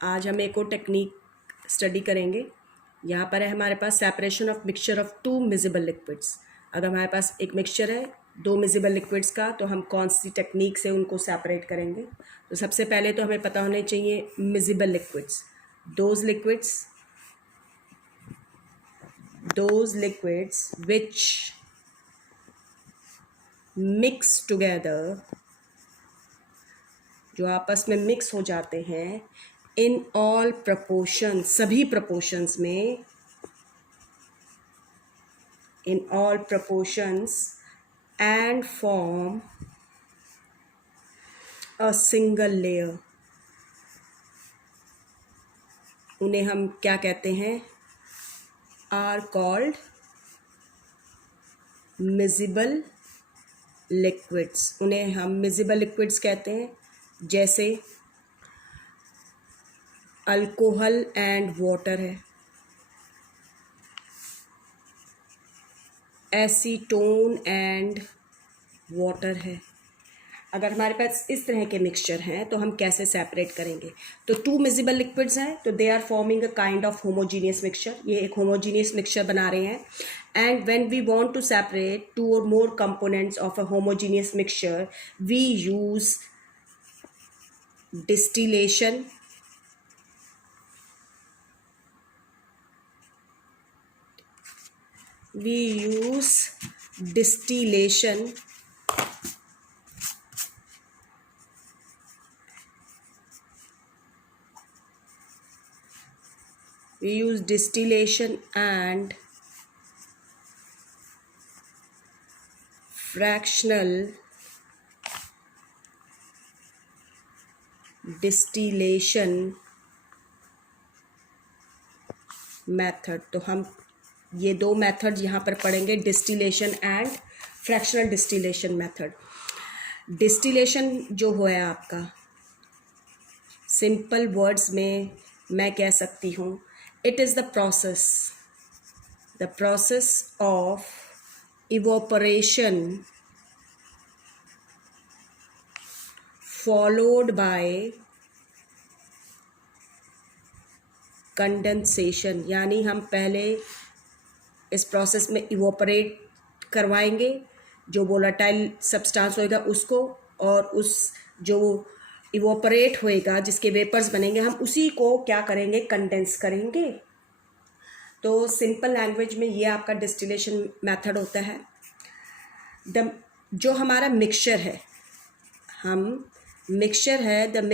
आज हम एक और टेक्निक स्टडी करेंगे। यहाँ पर है हमारे पास separation of mixture of two miscible liquids. अगर हमारे पास एक मिक्सचर है दो मिजिबल लिक्विड्स का, तो हम कौन सी टेक्निक से उनको सेपरेट करेंगे। तो सबसे पहले तो हमें पता होने चाहिए miscible liquids, those liquids which mix together, जो आपस में मिक्स हो जाते हैं, इन ऑल प्रपोर्शन, सभी प्रपोर्शंस में, in all proportions and form a single layer. उन्हें हम क्या कहते हैं? Are called miscible liquids. उन्हें हम मिजिबल लिक्विड्स कहते हैं, जैसे अल्कोहल एंड वाटर है, एसीटोन एंड वाटर है। अगर हमारे पास इस तरह के मिक्सचर हैं तो हम कैसे सेपरेट करेंगे? तो टू मिजिबल लिक्विड्स हैं तो they are forming a kind of homogeneous mixture. ये एक होमोजीनियस मिक्सचर बना रहे हैं। And when we want to separate two और more components of a homogeneous mixture, we use distillation, we use distillation and fractional distillation method. तो हम ये दो मेथड यहाँ पर पढ़ेंगे, distillation and fractional distillation method. Distillation जो हो है आपका, सिंपल वर्ड्स में मैं कह सकती हूँ, it is the process of evaporation followed by condensation. यानी हम पहले इस प्रोसेस में इवोपरेट करवाएंगे, जो वोलेटाइल सब्सटेंस होएगा उसको, और उस जो इवोपरेट होएगा जिसके वेपर्स बनेंगे, हम उसी को क्या करेंगे? कंडेंस करेंगे। तो सिंपल लैंग्वेज में ये आपका डिस्टिलेशन मेथड होता है। जो हमारा मिक्सचर है, the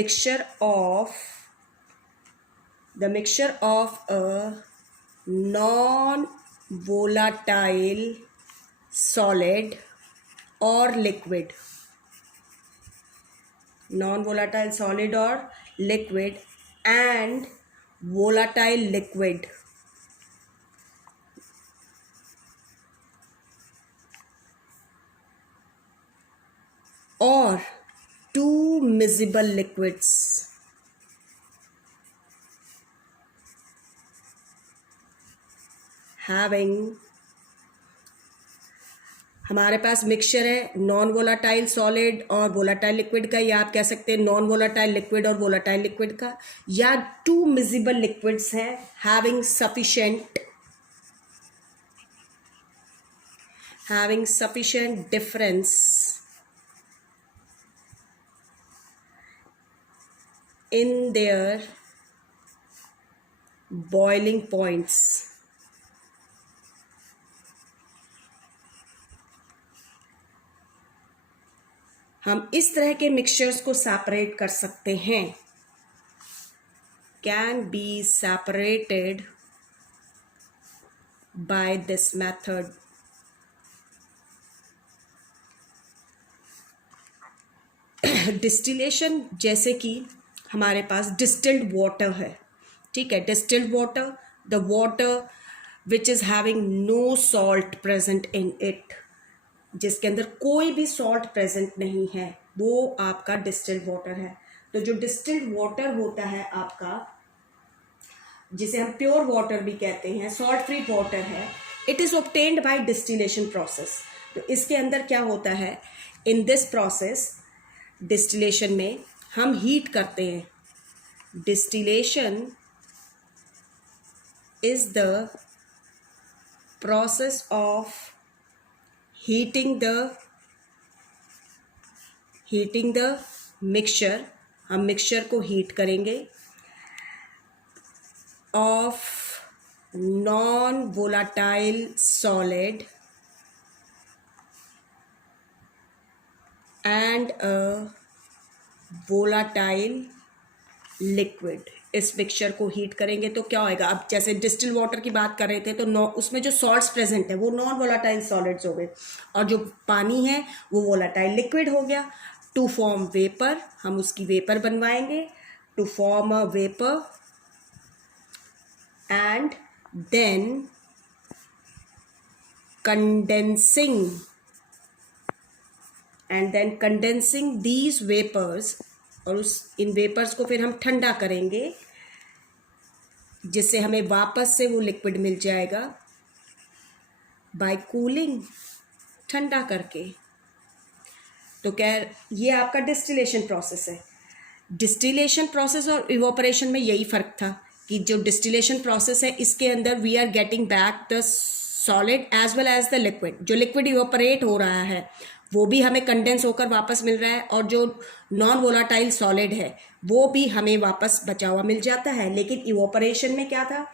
mixture of a non volatile solid or liquid, non-volatile solid or liquid and volatile liquid, or two miscible liquids having, हमारे पास मिक्सचर है नॉन वोलाटाइल सॉलिड और वोलाटाइल लिक्विड का, या आप कह सकते हैं नॉन वोलाटाइल लिक्विड और वोलाटाइल लिक्विड का, या टू मिजिबल लिक्विड्स हैं having sufficient difference in their boiling points. हम इस तरह के मिक्सचर्स को सेपरेट कर सकते हैं, can be separated by this method. Distillation, जैसे कि हमारे पास डिस्टिल्ड वाटर है, ठीक है, distilled water, the water which is having no salt present in it, जिसके अंदर कोई भी सॉल्ट प्रेजेंट नहीं है, वो आपका डिस्टिल्ड वाटर है। तो जो डिस्टिल्ड वाटर होता है आपका, जिसे हम प्योर वाटर भी कहते हैं, सॉल्ट फ्री वाटर है, it is obtained by distillation process. तो इसके अंदर क्या होता है? इन दिस प्रोसेस डिस्टिलेशन में हम हीट करते हैं distillation is the process of heating the mixture, हम मिक्सचर को हीट करेंगे, of non volatile solid and a volatile liquid। इस मिक्सचर को हीट करेंगे तो क्या होएगा, अब जैसे डिस्टिल वाटर की बात कर रहे थे तो उसमें जो सॉल्ट्स प्रेजेंट है वो नॉन वोलाटाइल सॉलिड्स हो गए और जो पानी है वो वोलाटाइल लिक्विड हो गया। टू फॉर्म वेपर, हम उसकी वेपर बनवाएंगे, to form a vapour and then condensing these vapors, और इन वेपर्स को फिर हम ठंडा करेंगे जिससे हमें वापस से वो लिक्विड मिल जाएगा बाय कूलिंग, ठंडा करके। तो क्या ये आपका डिस्टिलेशन प्रोसेस है। डिस्टिलेशन प्रोसेस और इवोपरेशन में यही फ़र्क था कि जो डिस्टिलेशन प्रोसेस है इसके अंदर we are getting back the solid as well as the liquid. जो लिक्विड इवोपरेट हो रहा है वो भी हमें कंडेंस होकर वापस मिल रहा है और जो नॉन वोलाटाइल सॉलिड है वो भी हमें वापस बचा हुआ मिल जाता है। लेकिन इवोपरेशन में क्या था,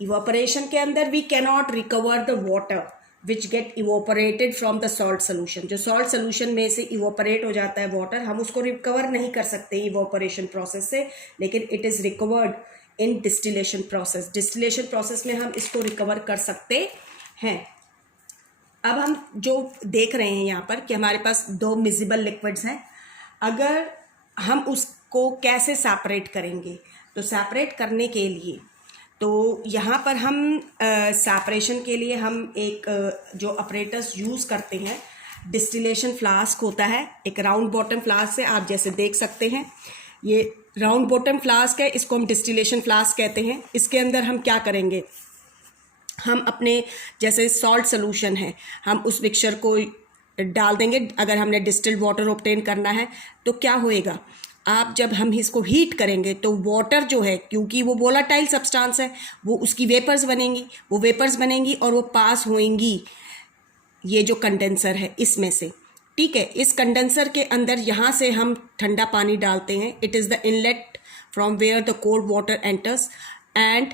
इवोपरेशन के अंदर we cannot recover the water which get evaporated from the salt solution. जो सॉल्ट सोल्यूशन में से इवोपरेट हो जाता है वाटर, हम उसको रिकवर नहीं कर सकते इवोपरेशन प्रोसेस से, लेकिन it is recovered in distillation process. Distillation process में हम इसको रिकवर कर सकते हैं। अब हम जो देख रहे हैं यहाँ पर कि हमारे पास दो मिजिबल लिक्विड्स हैं, अगर हम उसको कैसे सेपरेट करेंगे, तो सेपरेट करने के लिए तो यहाँ पर हम सेपरेशन के लिए हम एक जो ऑपरेटर्स यूज़ करते हैं, डिस्टिलेशन फ्लास्क होता है, एक राउंड बॉटम फ्लास्क है, आप जैसे देख सकते हैं ये राउंड बॉटम फ्लास्क है, इसको हम डिस्टिलेशन फ्लास्क कहते हैं। इसके अंदर हम क्या करेंगे, हम अपने जैसे सॉल्ट सोल्यूशन है हम उस मिक्सचर को डाल देंगे। अगर हमने डिस्टिल्ड वाटर ऑब्टेन करना है तो क्या होएगा, आप जब हम इसको हीट करेंगे तो वाटर जो है, क्योंकि वो वोलाटाइल सब्सटेंस है, वो उसकी वेपर्स बनेंगी और वो पास होएंगी ये जो कंडेंसर है इसमें से, ठीक है। इस कंडेंसर के अंदर यहाँ से हम ठंडा पानी डालते हैं, it is the inlet from where the cold water enters, and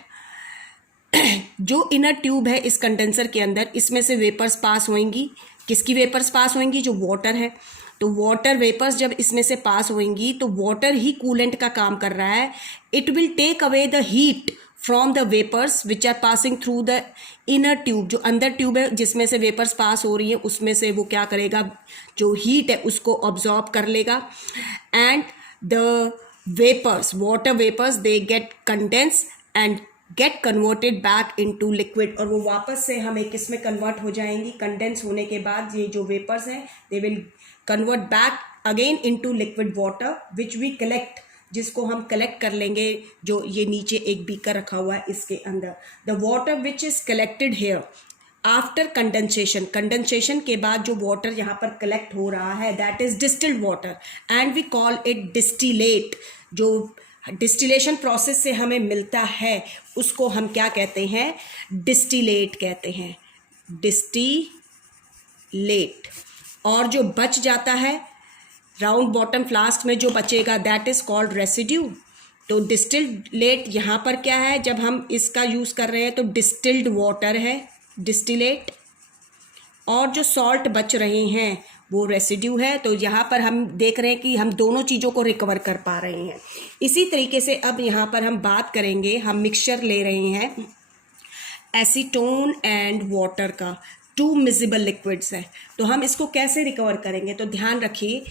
जो इनर ट्यूब है इस कंडेंसर के अंदर, इसमें से वेपर्स पास होंगी। किसकी वेपर्स पास होंगी, जो वाटर है। तो वाटर वेपर्स जब इसमें से पास होंगी तो वाटर ही कूलेंट का काम कर रहा है। It will take away the heat from the vapours which are passing through the inner tube. जो अंदर ट्यूब है जिसमें से वेपर्स पास हो रही है उसमें से वो क्या करेगा, जो हीट है उसको ऑब्जॉर्ब कर लेगा, and the vapours, water vapours, they get condense and get converted back into liquid, और वो वापस से हमें किस में कन्वर्ट हो जाएंगी, कंडेंस होने के बाद ये जो वेपर्स हैं they will convert back again into liquid water which we collect, जिसको हम कलेक्ट कर लेंगे। जो ये नीचे एक बीकर रखा हुआ है इसके अंदर, the water which is collected here after condensation, condensation के बाद जो वाटर यहाँ पर कलेक्ट हो रहा है that is distilled water and we call it distillate. जो डिस्टिलेशन प्रोसेस से हमें मिलता है उसको हम क्या कहते हैं, डिस्टिलेट कहते हैं, डिस्टिलेट। और जो बच जाता है राउंड बॉटम फ्लास्क में जो बचेगा दैट इज़ कॉल्ड रेसिड्यू। तो डिस्टिलेट यहाँ पर क्या है, जब हम इसका यूज़ कर रहे हैं तो डिस्टिल्ड वाटर है डिस्टिलेट, और जो सॉल्ट बच रहे हैं वो रेसिड्यू है। तो यहाँ पर हम देख रहे हैं कि हम दोनों चीज़ों को रिकवर कर पा रहे हैं। इसी तरीके से अब यहाँ पर हम बात करेंगे, हम मिक्सचर ले रहे हैं एसीटोन एंड वाटर का, टू मिजिबल लिक्विड्स है, तो हम इसको कैसे रिकवर करेंगे। तो ध्यान रखिए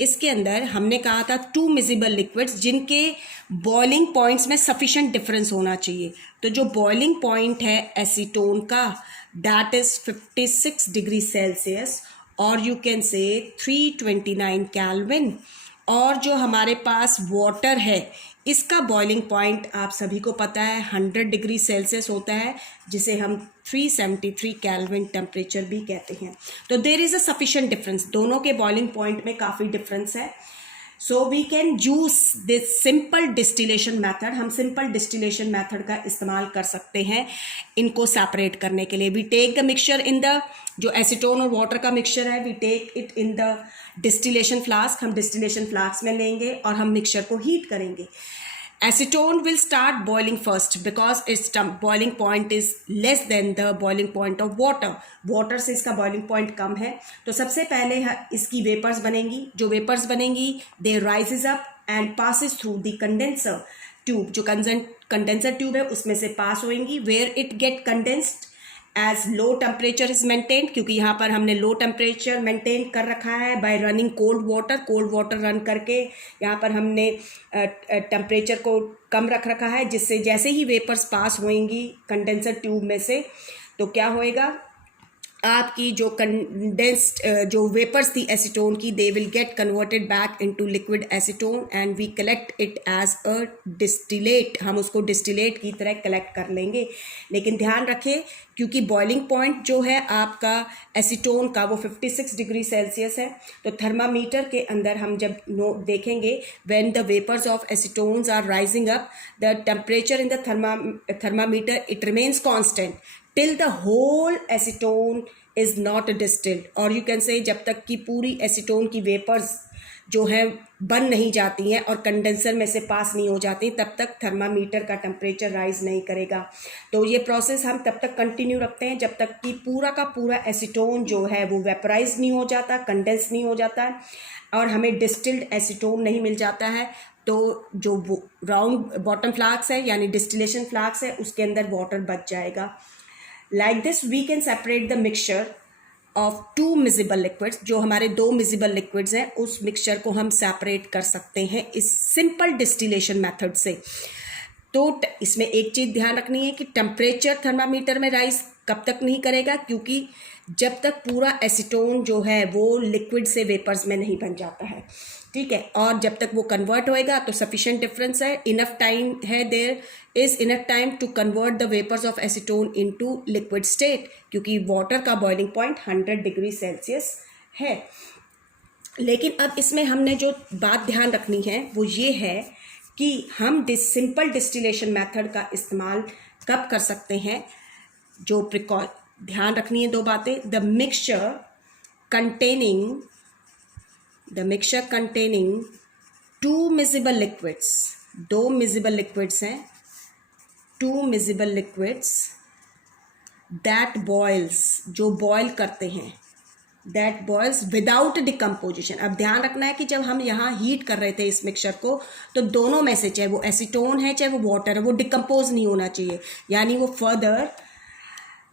इसके अंदर हमने कहा था टू मिजिबल लिक्विड्स जिनके बॉइलिंग पॉइंट्स में सफिशेंट डिफरेंस होना चाहिए। तो जो बॉइलिंग पॉइंट है एसीटोन का दैट इज़ 56 डिग्री सेल्सियस और यू कैन से 329 केल्विन, और जो हमारे पास वाटर है इसका बॉइलिंग पॉइंट आप सभी को पता है 100 डिग्री सेल्सियस होता है, जिसे हम 373 केल्विन टेम्परेचर भी कहते हैं। तो there is a sufficient difference, दोनों के बॉइलिंग पॉइंट में काफ़ी डिफरेंस है। So we can use this simple distillation method. हम सिंपल डिस्टिलेशन मैथड का इस्तेमाल कर सकते हैं इनको सेपरेट करने के लिए. We take the mixture in the, जो एसीटोन और वाटर का मिक्सचर है, we take it in the distillation flask. हम डिस्टिलेशन फ्लास्क में लेंगे और हम मिक्सचर को हीट करेंगे. Acetone will start boiling first because its boiling point is less than the boiling point of water. Water से इसका boiling point कम है. तो सबसे पहले इसकी vapors बनेंगी. जो vapors बनेंगी, they rises up and passes through the condenser tube. जो condenser tube है उसमें से pass होएंगी, where it get condensed as low temperature is maintained. क्योंकि यहाँ पर हमने low temperature maintain कर रखा है by running cold water run करके यहाँ पर हमने टेम्परेचर को कम रख रखा है, जिससे जैसे ही वेपर्स पास होएंगी कंडेंसर ट्यूब में से तो क्या होएगा, आपकी जो कंडेंस्ड जो वेपर्स थी एसीटोन की, they will get converted back into liquid acetone and we collect it as a distillate. हम उसको डिस्टिलेट की तरह कलेक्ट कर लेंगे. लेकिन ध्यान रखें, क्योंकि बॉइलिंग पॉइंट जो है आपका एसीटोन का वो 56 डिग्री सेल्सियस है. तो थर्मामीटर के अंदर हम जब देखेंगे when the vapours of acetones are rising up, the temperature in the thermometer it remains constant till the whole acetone is not distilled. और you can say जब तक कि पूरी एसीटोन की वेपर्स जो हैं बन नहीं जाती हैं और कंडेंसर में से पास नहीं हो जाती, तब तक थर्मामीटर का टेम्परेचर राइज नहीं करेगा. तो ये प्रोसेस हम तब तक कंटिन्यू रखते हैं जब तक कि पूरा का पूरा एसीटोन जो है वो वेपराइज नहीं हो जाता, कंडेंस नहीं हो जाता है और हमें डिस्टिल्ड एसीटोन नहीं मिल जाता है. तो जो राउंड बॉटम फ्लास्क है यानी डिस्टिलेशन फ्लास्क है उसके अंदर वाटर बच जाएगा. Like this we can separate the mixture of two miscible liquids. जो हमारे दो miscible liquids हैं उस mixture को हम separate कर सकते हैं इस simple distillation method से. तो इसमें एक चीज़ ध्यान रखनी है कि टेम्परेचर थर्मामीटर में राइज कब तक नहीं करेगा, क्योंकि जब तक पूरा एसीटोन जो है वो लिक्विड से वेपर्स में नहीं बन जाता है. ठीक है, और जब तक वो कन्वर्ट होएगा तो सफिशिएंट डिफरेंस है, इनफ टाइम है, there is enough time to convert the vapours of acetone into liquid state, क्योंकि वाटर का बॉइलिंग पॉइंट 100 डिग्री सेल्सियस है. लेकिन अब इसमें हमने जो बात ध्यान रखनी है वो ये है कि हम सिंपल डिस्टिलेशन मेथड का इस्तेमाल कब कर सकते हैं. जो ध्यान रखनी है दो बातें. The mixture containing two miscible liquids, दो मिसिबल लिक्विड्स हैं, two miscible liquids that boils, जो बॉयल करते हैं, दैट बॉयल्स विदाउट डिकम्पोजिशन. अब ध्यान रखना है कि जब हम यहाँ हीट कर रहे थे इस मिक्सचर को तो दोनों में से, चाहे वो एसीटोन है चाहे वो वाटर है, वो डिकम्पोज नहीं होना चाहिए, यानी वो फर्दर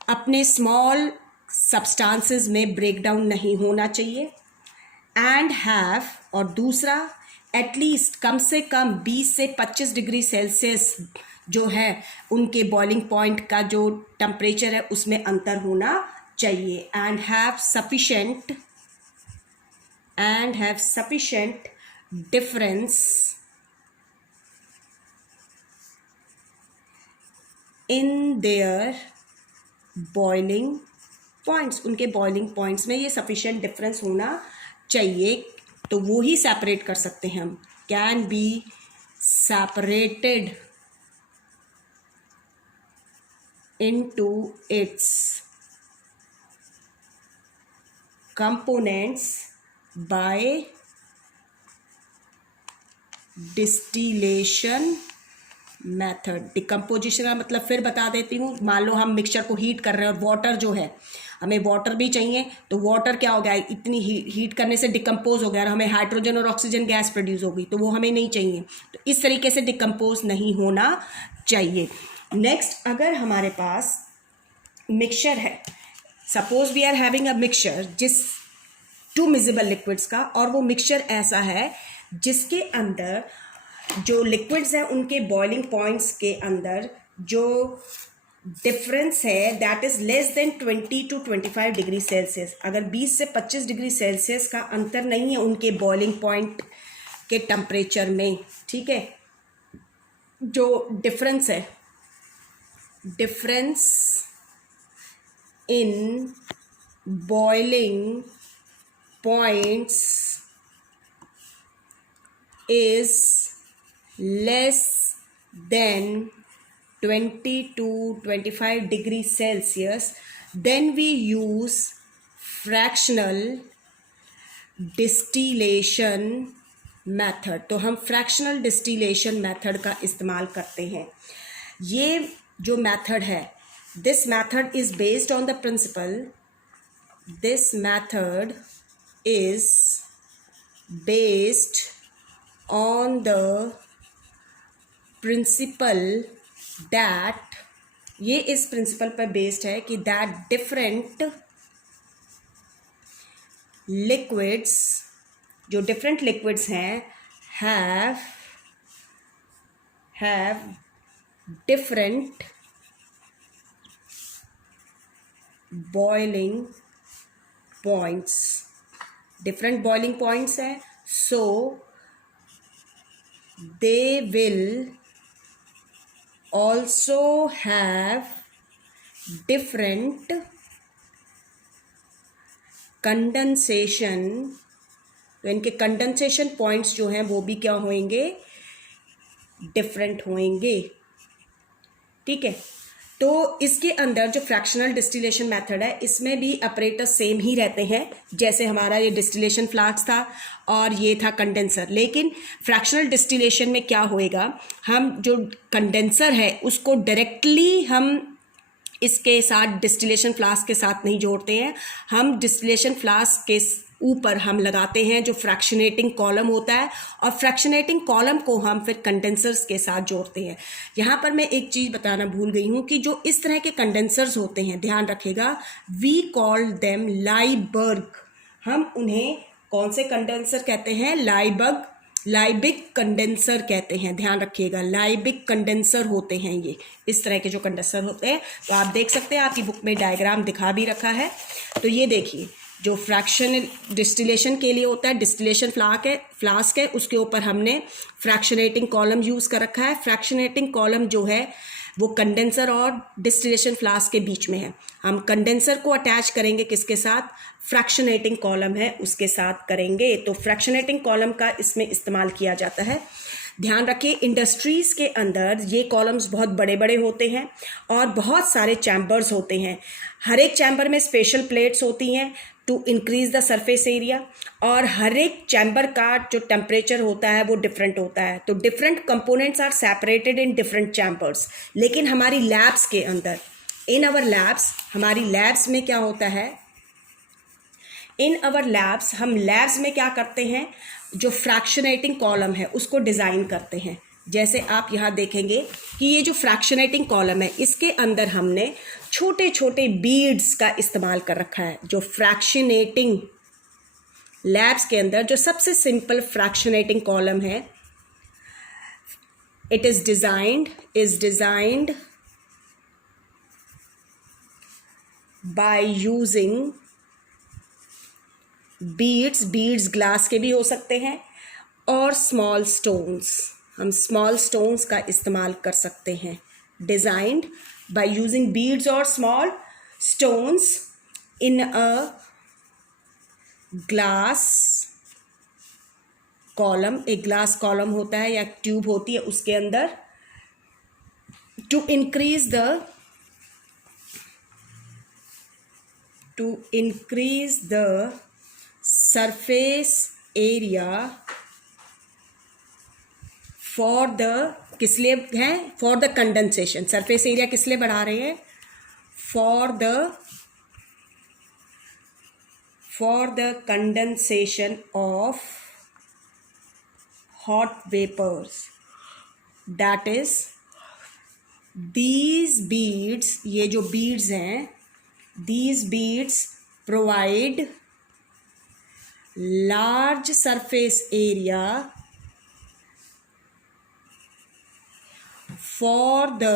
अपने स्मॉल सब्सटेंसेस में ब्रेक डाउन नहीं होना चाहिए. एंड हैव, और दूसरा एटलीस्ट कम से कम 20 से 25 डिग्री सेल्सियस जो है उनके बॉइलिंग पॉइंट का जो टेम्परेचर है उसमें अंतर होना चाहिए. And have sufficient difference in their boiling points, उनके बॉइलिंग पॉइंट्स में ये सफिशिएंट डिफरेंस होना चाहिए. तो वो ही सेपरेट कर सकते हैं हम. Can be separated into its components by distillation method. Decomposition का मतलब फिर बता देती हूँ. मान लो हम मिक्सचर को हीट कर रहे हैं और वाटर जो है, हमें वाटर भी चाहिए, तो वाटर क्या हो गया, इतनी हीट करने से डिकम्पोज हो गया और हमें हाइड्रोजन और ऑक्सीजन गैस प्रोड्यूस होगी, तो वो हमें नहीं चाहिए. तो इस तरीके से डिकम्पोज नहीं होना चाहिए. नेक्स्ट, अगर हमारे पास मिक्सचर है, suppose we are having a mixture जिस टू मिसिबल लिक्विड्स का, और वो मिक्सचर ऐसा है जिसके अंदर जो लिक्विड्स हैं उनके बॉइलिंग पॉइंट्स के अंदर जो डिफरेंस है that is less than 20 to 25 degree Celsius. अगर 20 से 25 डिग्री सेल्सियस का अंतर नहीं है उनके बॉइलिंग पॉइंट के टेम्परेचर में, ठीक है, जो डिफरेंस है, difference in boiling points is less than 20 to 25 degrees Celsius, then we use fractional distillation method. तो हम fractional distillation method का इस्तेमाल करते हैं. ये जो method है, this method is based on the principle, this method is based on the principle that, ये इस प्रिंसिपल पर बेस्ड है कि दैट डिफरेंट लिक्विड्स, जो डिफरेंट लिक्विड्स हैं, have different boiling points. Different boiling points हैं, सो they will also have different condensation. तो इनके कंडेंसेशन पॉइंट्स जो हैं वो भी क्या होंगे, डिफरेंट होंगे. ठीक है. तो इसके अंदर जो फ्रैक्शनल डिस्टिलेशन मेथड है, इसमें भी ऑपरेटर्स सेम ही रहते हैं. जैसे हमारा ये डिस्टिलेशन फ्लास्क था और ये था कंडेंसर. लेकिन फ्रैक्शनल डिस्टिलेशन में क्या होएगा, हम जो कंडेंसर है उसको डायरेक्टली हम इसके साथ डिस्टिलेशन फ्लास्क के साथ नहीं जोड़ते हैं. हम डिस्टिलेशन फ्लास्क के ऊपर हम लगाते हैं जो फ्रैक्शनेटिंग कॉलम होता है, और फ्रैक्शनेटिंग कॉलम को हम फिर कंडेंसर्स के साथ जोड़ते हैं. यहाँ पर मैं एक चीज़ बताना भूल गई हूँ कि जो इस तरह के कंडेंसर्स होते हैं, ध्यान रखिएगा, वी कॉल देम लाइबर्ग. हम उन्हें कौन से कंडेंसर कहते हैं, लाइबिक कंडेंसर कहते हैं. ध्यान रखिएगा, लाइबिक कंडेंसर होते हैं ये इस तरह के जो कंडेंसर होते हैं. तो आप देख सकते हैं, आपकी बुक में डायग्राम दिखा भी रखा है. तो ये देखिए, जो फ्रैक्शन डिस्टिलेशन के लिए होता है, डिस्टिलेशन फ्लास्क है, उसके ऊपर हमने फ्रैक्शनेटिंग कॉलम यूज़ कर रखा है. फ्रैक्शनेटिंग कॉलम जो है वो कंडेंसर और डिस्टिलेशन फ्लास्क के बीच में है. हम कंडेंसर को अटैच करेंगे किसके साथ, फ्रैक्शनेटिंग कॉलम है उसके साथ करेंगे. तो फ्रैक्शनेटिंग कॉलम का इसमें इस्तेमाल किया जाता है. ध्यान रखिए, इंडस्ट्रीज़ के अंदर ये कॉलम्स बहुत बड़े बड़े होते हैं और बहुत सारे चैम्बर्स होते हैं. हर एक चैम्बर में स्पेशल प्लेट्स होती हैं to increase the surface area, और हर एक चैम्बर का जो टेम्परेचर होता है वो डिफरेंट होता है. तो different components are separated in different chambers. लेकिन हमारी लैब्स के अंदर, इन आवर लैब्स, हमारी लैब्स में क्या होता है, इन आवर लैब्स, हम लैब्स में क्या करते हैं, जो फ्रैक्शनेटिंग कॉलम है उसको डिज़ाइन करते हैं. जैसे आप यहाँ देखेंगे कि ये जो फ्रैक्शनेटिंग कॉलम है, इसके अंदर हमने छोटे छोटे बीड्स का इस्तेमाल कर रखा है. जो फ्रैक्शनेटिंग लैब्स के अंदर जो सबसे सिंपल फ्रैक्शनेटिंग कॉलम है, it is designed by using beads glass के भी हो सकते हैं, और स्मॉल स्टोन्स, हम स्मॉल स्टोन्स का इस्तेमाल कर सकते हैं. डिज़ाइंड बाय यूजिंग बीड्स और small stones in a glass column. एक ग्लास कॉलम होता है या ट्यूब होती है, उसके अंदर to increase the surface area for the, किस लिए है, for the condensation. Surface area किस लिए बढ़ा रहे हैं, for the condensation of hot vapours. That is these beads, ये जो बीड्स हैं, these beads provide large surface area for the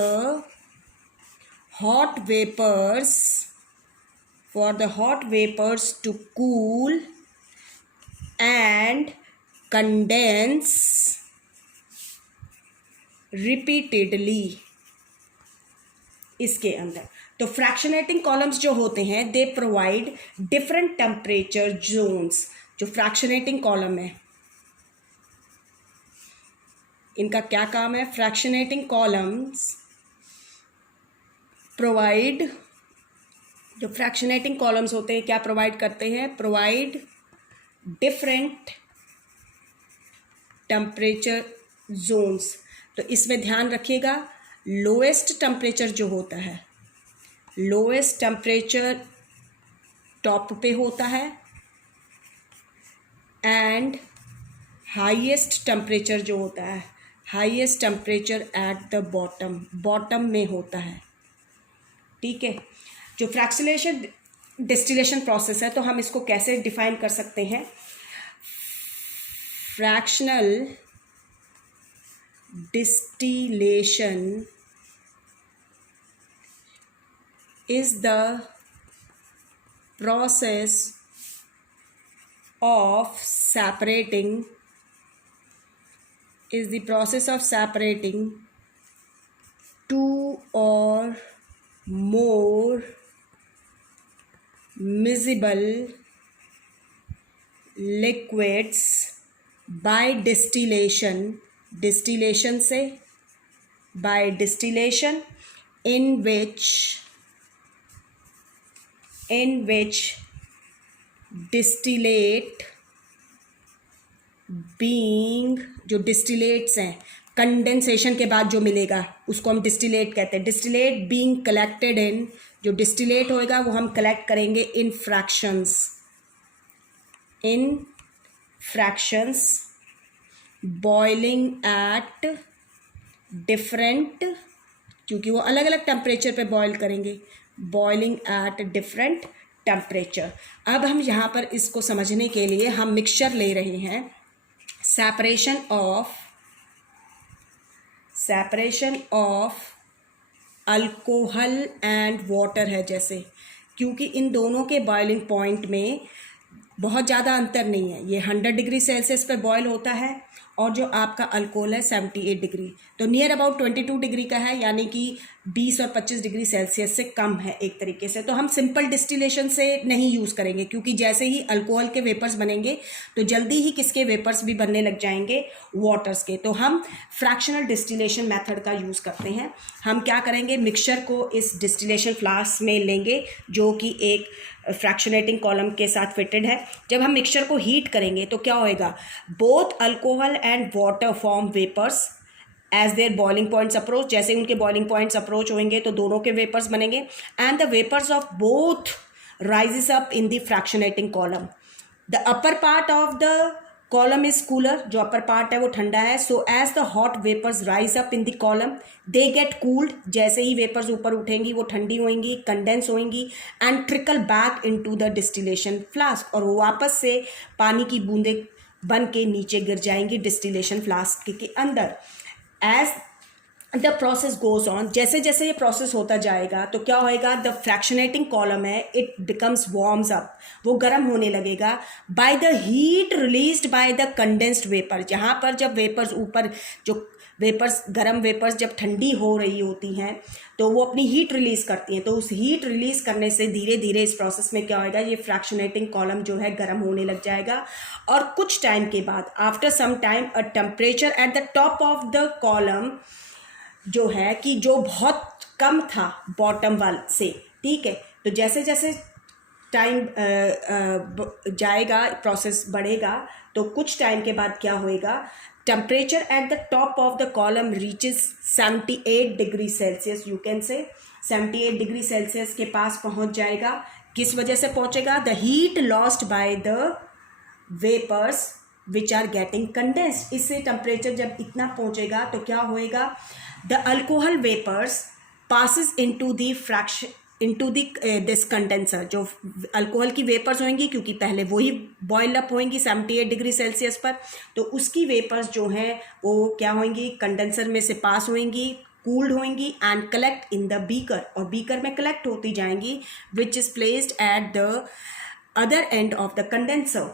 hot vapors to cool and condense repeatedly. इसके अंदर तो फ्रैक्शनेटिंग कॉलम्स जो होते हैं, they provide different temperature zones. जो फ्रैक्शनेटिंग कॉलम है, इनका क्या काम है? फ्रैक्शनेटिंग कॉलम्स प्रोवाइड, जो फ्रैक्शनेटिंग कॉलम्स होते हैं क्या प्रोवाइड करते हैं? Provide different temperature zones. तो इसमें ध्यान रखिएगा, लोएस्ट टेम्परेचर जो होता है, लोएस्ट टेम्परेचर टॉप पे होता है एंड हाईएस्ट टेम्परेचर जो होता है, highest temperature at the bottom, bottom में होता है। ठीक है, जो फ्रैक्शनेशन डिस्टिलेशन प्रोसेस है तो हम इसको कैसे डिफाइन कर सकते हैं? Fractional distillation is the process of separating, is the process of separating two or more miscible liquids by distillation, distillation से, by distillation in which distillate being, जो डिस्टिलेट्स हैं कंडेंसेशन के बाद जो मिलेगा उसको हम डिस्टिलेट कहते हैं। डिस्टिलेट बीइंग कलेक्टेड इन, जो डिस्टिलेट होएगा वो हम कलेक्ट करेंगे in fractions, in fractions boiling at different, क्योंकि वो अलग अलग टेम्परेचर पे बॉयल करेंगे, बॉइलिंग एट डिफरेंट टेम्परेचर। अब हम यहाँ पर इसको समझने के लिए हम मिक्सचर ले रहे हैं, separation of alcohol and water है जैसे, क्योंकि इन दोनों के बॉइलिंग पॉइंट में बहुत ज़्यादा अंतर नहीं है। ये 100 डिग्री सेल्सियस पे बॉयल होता है और जो आपका अल्कोहल है 78 डिग्री, तो नियर अबाउट 22 डिग्री का है, यानी कि 20 और 25 डिग्री सेल्सियस से कम है एक तरीके से। तो हम सिंपल डिस्टिलेशन से नहीं यूज़ करेंगे, क्योंकि जैसे ही अल्कोहल के वेपर्स बनेंगे तो जल्दी ही किसके वेपर्स भी बनने लग जाएंगे? वाटर्स के। तो हम फ्रैक्शनल डिस्टिलेशन मेथड का यूज़ करते हैं। हम क्या करेंगे, मिक्सचर को इस डिस्टिलेशन फ्लास्क में लेंगे जो कि एक फ्रैक्शनेटिंग कॉलम के साथ फिटेड है। जब हम मिक्सचर को हीट करेंगे तो क्या होएगा? Both alcohol and water form vapours as their boiling points approach, जैसे उनके बॉइलिंग पॉइंट्स अप्रोच होंगे तो दोनों के वेपर्स बनेंगे and the vapours of both rises up in the fractionating column. The upper part of the column is cooler, जो upper part है वो ठंडा है। So as the hot vapours rise up in the column they get cooled, जैसे ही vapours ऊपर उठेंगी वो ठंडी होंगी, कंडेंस होंगी and trickle back into the distillation flask, और वो वापस से पानी की बूंदें बन के नीचे गिर जाएंगी डिस्टिलेशन फ्लास्क के अंदर। As the process goes on, जैसे जैसे ये प्रोसेस होता जाएगा तो क्या होएगा? द फ्रैक्शनेटिंग कॉलम है इट बिकम्स वार्म्स अप, वो गर्म होने लगेगा by the heat released by the condensed vapour. जहाँ पर जब वेपर्स ऊपर, जो वेपर्स गर्म वेपर्स जब ठंडी हो रही होती हैं तो वो अपनी हीट रिलीज़ करती हैं, तो उस हीट रिलीज़ करने से धीरे धीरे इस प्रोसेस में क्या होएगा? ये फ्रैक्शनेटिंग कॉलम जो है गर्म होने लग जाएगा और कुछ टाइम के बाद after some time a temperature at the top of the column जो है कि जो बहुत कम था बॉटम वाल से, ठीक है, तो जैसे जैसे टाइम जाएगा, प्रोसेस बढ़ेगा, तो कुछ टाइम के बाद क्या होएगा? Temperature at the top of the column reaches 78 degree Celsius, you can say 78 degree Celsius के पास पहुंच जाएगा। किस वजह से पहुंचेगा? The heat lost by the vapours which are getting condensed. इससे टेम्परेचर जब इतना पहुंचेगा तो क्या होएगा? The alcohol vapors passes into the fraction into the this condenser, जो अल्कोहल की वेपर्स होंगी क्योंकि पहले वही बॉयल अप होंगी 78 डिग्री सेल्सियस पर, तो उसकी वेपर्स जो हैं वो क्या होंगी? कंडेंसर में से पास होंगी, कूल्ड होंगी and collect in the beaker, और बीकर में कलेक्ट होती जाएंगी which is placed at the other end of the condenser.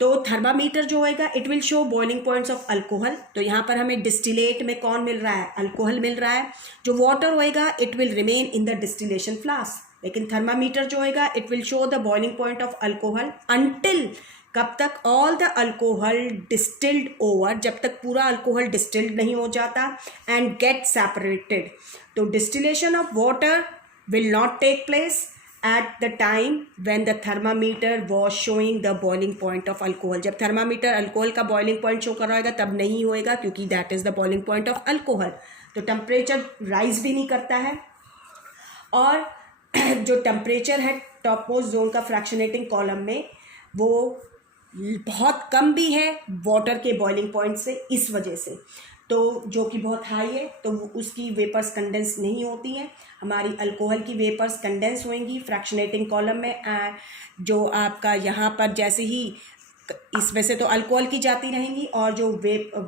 तो थर्मामीटर जो होएगा it will show boiling points of alcohol. तो यहाँ पर हमें डिस्टिलेट में कौन मिल रहा है? अल्कोहल मिल रहा है। जो वाटर होएगा it will remain in the distillation flask, लेकिन थर्मामीटर जो होएगा it will show the boiling point of alcohol until कब तक? All the alcohol distilled over, जब तक पूरा अल्कोहल डिस्टिल्ड नहीं हो जाता, एंड गेट सेपरेटेड। तो distillation of water will not take place at the time when the thermometer was showing the boiling point of alcohol। जब थर्मामीटर अल्कोहल का boiling point show कर रहा होगा तब नहीं होएगा, क्योंकि that is the boiling point of alcohol. तो टेम्परेचर राइज भी नहीं करता है, और जो टेम्परेचर है टॉप मोस्ट जोन का फ्रैक्शनेटिंग कॉलम में वो बहुत कम भी है वाटर के बॉइलिंग पॉइंट से, इस वजह से। तो जो कि बहुत हाई है, तो उसकी वेपर्स कंडेंस नहीं होती हैं। हमारी अल्कोहल की वेपर्स कंडेंस होंगी फ्रैक्शनेटिंग कॉलम में, जो आपका यहाँ पर जैसे ही इसमें से तो अल्कोहल की जाती रहेंगी, और जो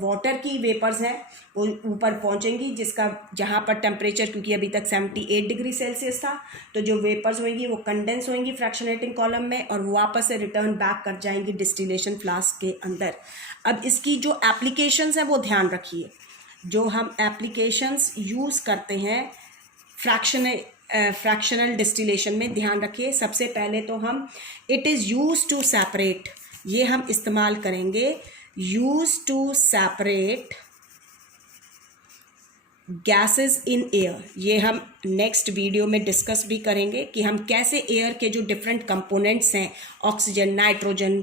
वाटर की वेपर्स हैं वो ऊपर पहुँचेंगी, जिसका जहाँ पर टेम्परेचर, क्योंकि अभी तक 78 डिग्री सेल्सियस था, तो जो वेपर्स होंगी वो कंडेंस होंगी फ्रैक्शनेटिंग कॉलम में, और वापस से रिटर्न बैक कर जाएंगी डिस्टिलेशन फ्लास्क के अंदर। अब इसकी जो एप्लीकेशंस हैं वो ध्यान रखिए। जो हम एप्लीकेशंस यूज़ करते हैं फ्रैक्शनल डिस्टिलेशन में, ध्यान रखिए। सबसे पहले तो हम it is use to separate, ये हम इस्तेमाल करेंगे, use to separate gases in air. ये हम नेक्स्ट वीडियो में डिस्कस भी करेंगे कि हम कैसे एयर के जो डिफरेंट कंपोनेंट्स हैं, ऑक्सीजन, नाइट्रोजन,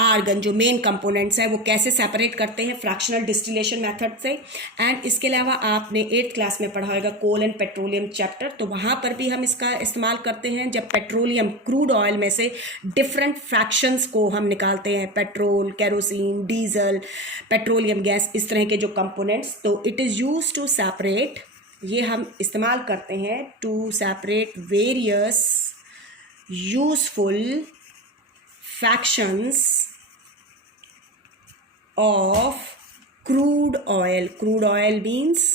आर्गन, जो मेन कंपोनेंट्स हैं, वो कैसे सेपरेट करते हैं फ्रैक्शनल डिस्टिलेशन मेथड से। एंड इसके अलावा आपने 8th क्लास में पढ़ा होगा कोल एंड पेट्रोलियम चैप्टर, तो वहाँ पर भी हम इसका इस्तेमाल करते हैं जब पेट्रोलियम, क्रूड ऑयल में से डिफरेंट फ्रैक्शंस को हम निकालते हैं, petrol, kerosene, diesel, petroleum gas, इस तरह के जो कंपोनेंट्स। तो it is use to separate, ये हम इस्तेमाल करते हैं to separate various useful fractions of crude oil. Crude oil means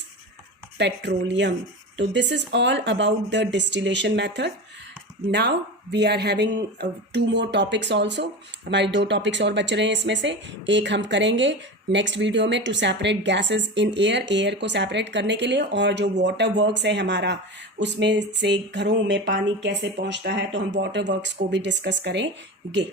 petroleum. So this is all about the distillation method. Now we are having 2 more topics also. हमारे 2 topics और बच रहे हैं इसमें से। एक हम करेंगे नेक्स्ट वीडियो में to separate gases in air, air को सेपरेट करने के लिए, और जो वाटर वर्क्स है हमारा, उसमें से घरों में पानी कैसे पहुंचता है, तो हम वाटर वर्क्स को भी डिस्कस करेंगे।